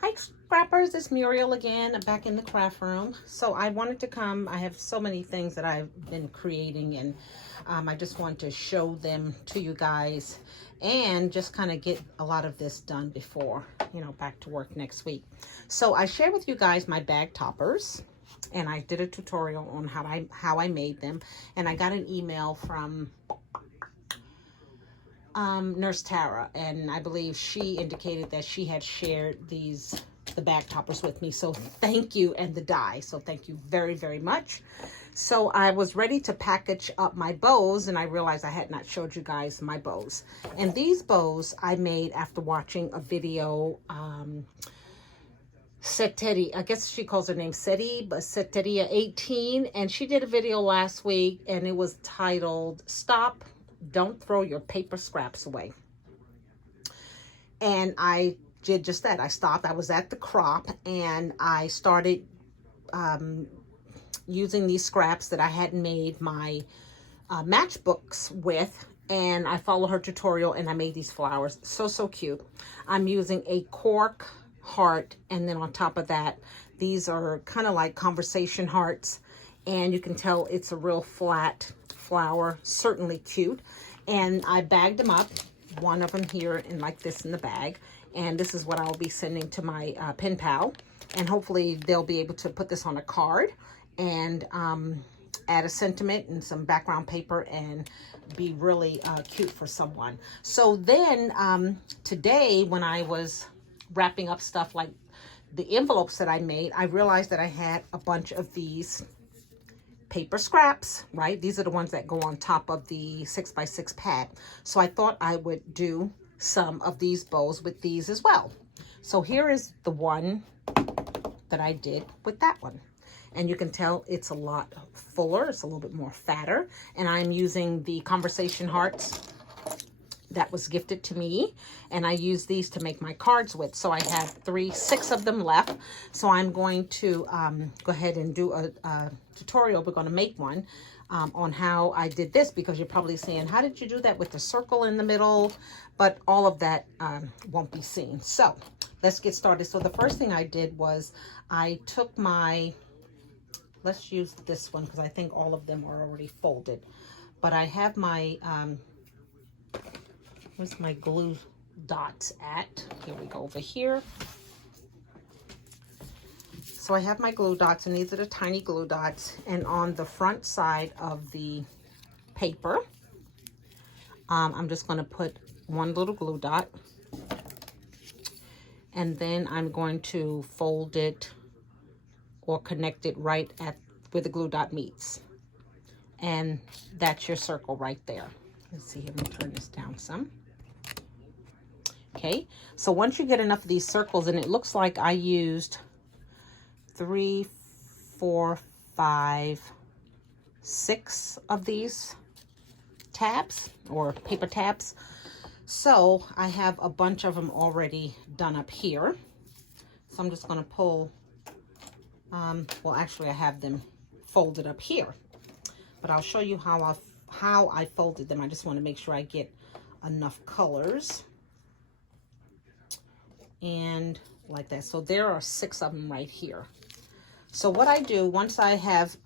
Hi scrappers, it's Muriel again, back in the craft room. So I wanted to come, I have so many things that I've been creating, and I just want to show them to you guys and just kind of get a lot of this done before, you know, back to work next week. So I shared with you guys my bag toppers, and I did a tutorial on how I made them, and I got an email from Nurse Tara, and I believe she indicated that she had shared the bag toppers with me. So thank you, and the die. So thank you very, very much. So I was ready to package up my bows, and I realized I had not showed you guys my bows. And these bows I made after watching a video, Septeria, I guess she calls her name Seti, but Septeria18, and she did a video last week, and it was titled "Stop, Don't Throw Your Paper Scraps Away." And I did just that. I stopped. I was at the crop, and I started using these scraps that I had made my matchbooks with, and I followed her tutorial, and I made these flowers. So cute. I'm using a cork heart, and then on top of that, these are kind of like conversation hearts, and you can tell it's a real flat flower, certainly cute. And I bagged them up, one of them here and like this in the bag, and this is what I'll be sending to my pen pal, and hopefully they'll be able to put this on a card and add a sentiment and some background paper and be really cute for someone. So then today, when I was wrapping up stuff like the envelopes that I made, I realized that I had a bunch of these paper scraps, right? These are the ones that go on top of the 6x6 pad. So I thought I would do some of these bows with these as well. So here is the one that I did with that one. And you can tell it's a lot fuller. It's a little bit more fatter. And I'm using the conversation hearts that was gifted to me, and I use these to make my cards with. So I have 6 of them left. So I'm going to go ahead and do a tutorial. We're going to make one on how I did this, because you're probably saying, how did you do that with the circle in the middle? But all of that won't be seen. So let's get started. So the first thing I did was I took my, let's use this one because I think all of them are already folded, but I have my where's my glue dots at? Here we go, over here. So I have my glue dots, and these are the tiny glue dots. And on the front side of the paper, I'm just going to put one little glue dot. And then I'm going to fold it or connect it right at where the glue dot meets. And that's your circle right there. Let's see here, let me turn this down some. Okay, so once you get enough of these circles, and it looks like I used 3, 4, 5, 6 of these tabs or paper tabs. So I have a bunch of them already done up here. So I'm just going to pull, well, actually I have them folded up here, but I'll show you how I folded them. I just want to make sure I get enough colors. And like that. So there are 6 of them right here. So what I do, once I have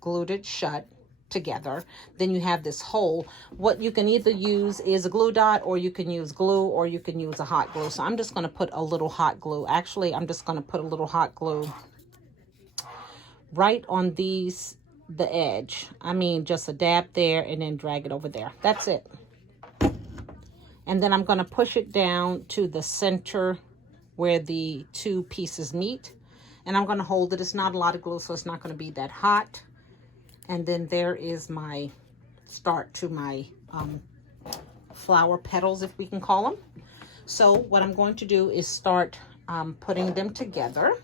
glued it shut together, then you have this hole. What you can either use is a glue dot, or you can use glue, or you can use a hot glue. So I'm just going to put a little hot glue. Actually, I'm just going to put a little hot glue right on the edge. I mean, just a dab there and then drag it over there. That's it. And then I'm going to push it down to the center where the 2 pieces meet. And I'm going to hold it. It's not a lot of glue, so it's not going to be that hot. And then there is my start to my flower petals, if we can call them. So what I'm going to do is start putting them together.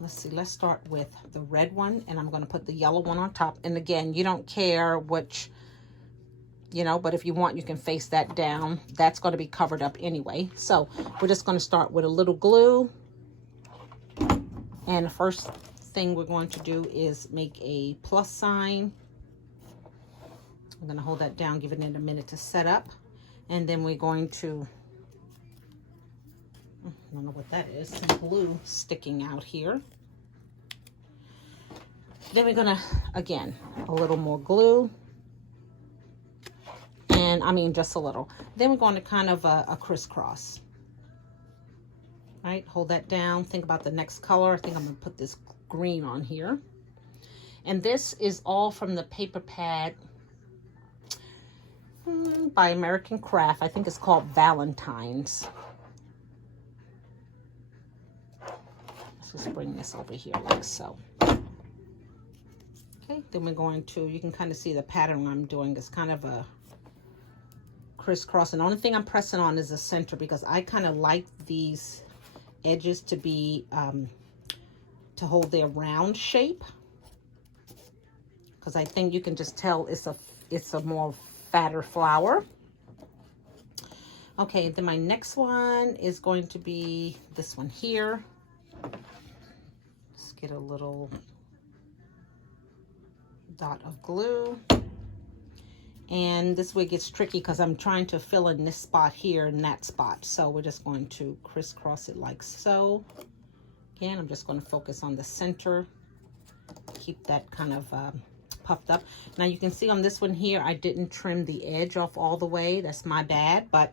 Let's see, let's start with the red one, and I'm going to put the yellow one on top. And again, you don't care which, you know, but if you want, you can face that down. That's going to be covered up anyway. So we're just going to start with a little glue. And the first thing we're going to do is make a plus sign. I'm going to hold that down, give it a minute to set up. And then we're going to I don't know what that is. Some glue sticking out here. Then we're gonna, again, a little more glue. And I mean, just a little. Then we're going to kind of a crisscross. Right, hold that down. Think about the next color. I think I'm gonna put this green on here. And this is all from the paper pad by American Craft. I think it's called Valentines. Let's just bring this over here like so. Okay, then we're going to, you can kind of see the pattern I'm doing. It's kind of a crisscross. And the only thing I'm pressing on is the center because I kind of like these edges to be, to hold their round shape. Because I think you can just tell it's a more fatter flower. Okay, then my next one is going to be this one here. Let's get a little dot of glue. And this way it gets tricky because I'm trying to fill in this spot here and that spot. So we're just going to crisscross it like so. Again, I'm just going to focus on the center. Keep that kind of puffed up. Now you can see on this one here, I didn't trim the edge off all the way. That's my bad, but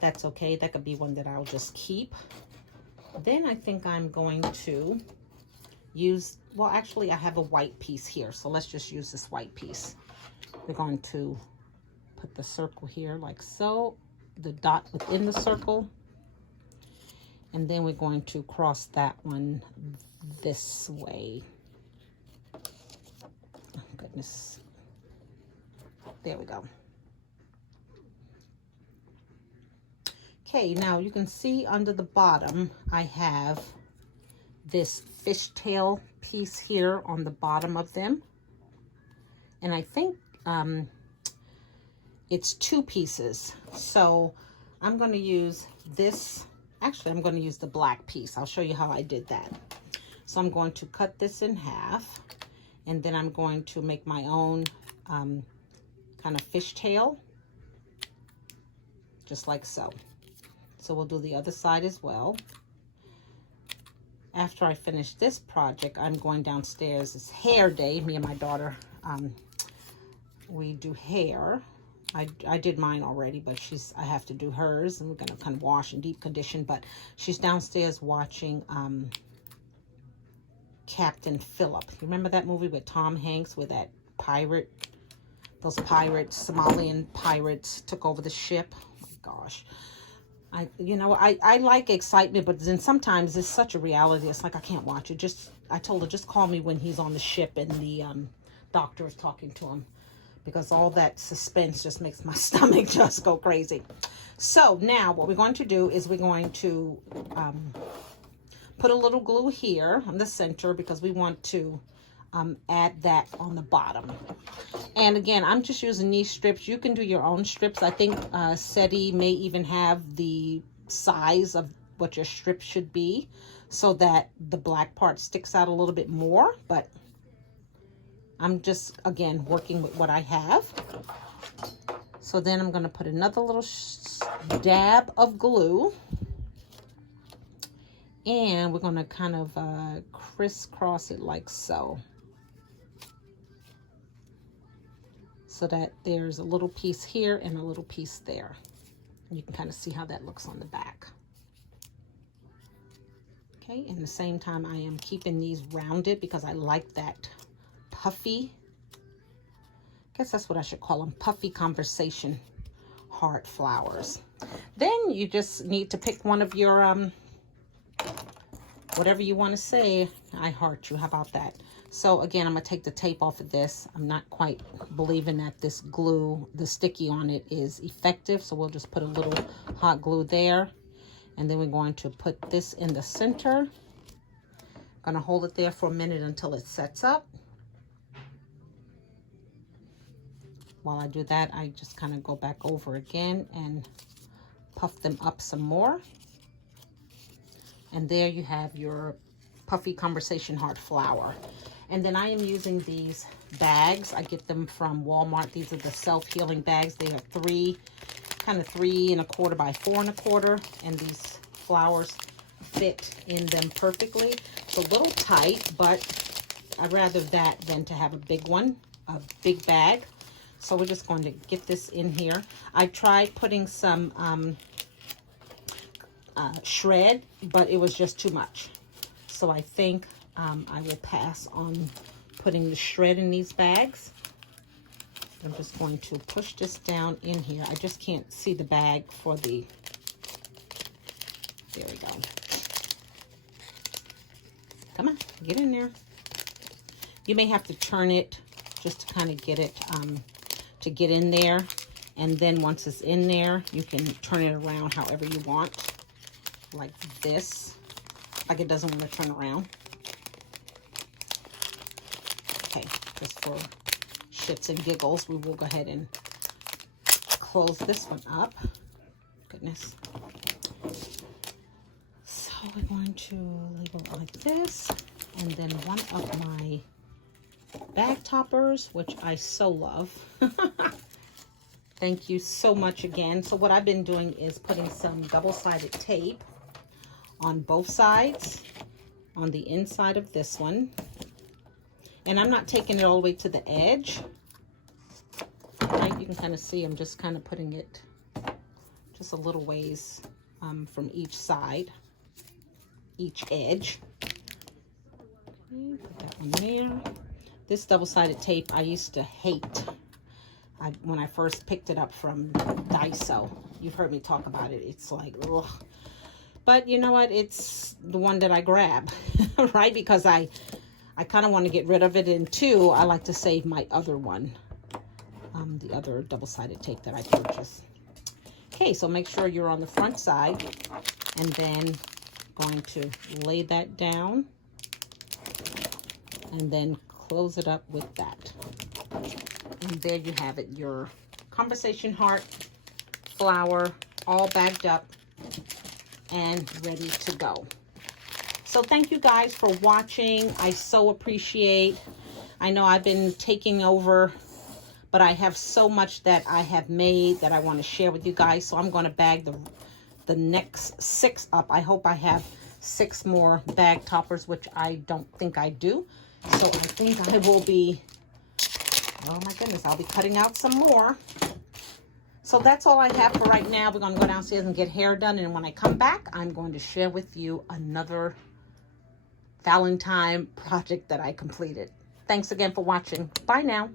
that's okay. That could be one that I'll just keep. Then I think I'm going to use, well, actually I have a white piece here. So let's just use this white piece. We're going to put the circle here like so, the dot within the circle. And then we're going to cross that one this way. Oh, goodness. There we go. Okay, now you can see under the bottom, I have this fishtail piece here on the bottom of them. And I think it's 2 pieces. So I'm going to use this. Actually, I'm going to use the black piece. I'll show you how I did that. So I'm going to cut this in half. And then I'm going to make my own kind of fishtail. Just like so. So we'll do the other side as well. After I finish this project, I'm going downstairs. It's hair day. Me and my daughter, we do hair. I did mine already, but I have to do hers, and we're gonna kind of wash and deep condition. But she's downstairs watching Captain Phillip. You remember that movie with Tom Hanks, where that pirate, those pirates, Somalian pirates, took over the ship? Oh my gosh. I like excitement, but then sometimes it's such a reality. It's like I can't watch it. I told her, just call me when he's on the ship and the doctor is talking to him, because all that suspense just makes my stomach just go crazy. So now what we're going to do is we're going to put a little glue here on the center, because we want to add that on the bottom. And again, I'm just using these strips. You can do your own strips. I think SETI may even have the size of what your strip should be, so that the black part sticks out a little bit more. But I'm just, again, working with what I have. So then I'm going to put another little dab of glue. And we're going to kind of crisscross it like so. So that there's a little piece here and a little piece there. And you can kind of see how that looks on the back. Okay, and at the same time I am keeping these rounded because I like that puffy, I guess that's what I should call them, puffy conversation heart flowers. Then you just need to pick one of your, whatever you want to say. I heart you, how about that? So again, I'm going to take the tape off of this. I'm not quite believing that this glue, the sticky on it, is effective. So we'll just put a little hot glue there. And then we're going to put this in the center. I'm going to hold it there for a minute until it sets up. While I do that, I just kind of go back over again and puff them up some more. And there you have your puffy conversation heart flower. And then I am using these bags. I get them from Walmart. These are the self-healing bags. They have 3 1/4 by 4 1/4. And these flowers fit in them perfectly. It's a little tight, but I'd rather that than to have a big one, a big bag. So we're just going to get this in here. I tried putting some shred, but it was just too much. So I think I will pass on putting the shred in these bags. I'm just going to push this down in here. I just can't see the bag for the, there we go. Come on, get in there. You may have to turn it just to kind of get it, to get in there. And then once it's in there, you can turn it around however you want. Like this. Like it doesn't want to turn around. Okay, just for shits and giggles, we will go ahead and close this one up. Goodness. So we're going to label it like this. And then one of my bag toppers, which I so love. Thank you so much again. So what I've been doing is putting some double-sided tape on both sides, on the inside of this one. And I'm not taking it all the way to the edge. Right? You can kind of see I'm just kind of putting it just a little ways from each side, each edge. Okay, put that one there. This double-sided tape I used to hate when I first picked it up from Daiso. You've heard me talk about it. It's like, ugh. But you know what? It's the one that I grab, right? Because I kind of want to get rid of it. And two, I like to save my other one, the other double-sided tape that I purchased. Okay, so make sure you're on the front side, and then going to lay that down, and then close it up with that. And there you have it, your conversation heart flower, all bagged up and ready to go. So thank you guys for watching. I so appreciate. I know I've been taking over, but I have so much that I have made that I want to share with you guys. So I'm going to bag the next 6 up. I hope I have 6 more bag toppers, which I don't think I do. So I think I will be, oh my goodness, I'll be cutting out some more. So that's all I have for right now. We're going to go downstairs and get hair done. And when I come back, I'm going to share with you another Valentine project that I completed. Thanks again for watching. Bye now.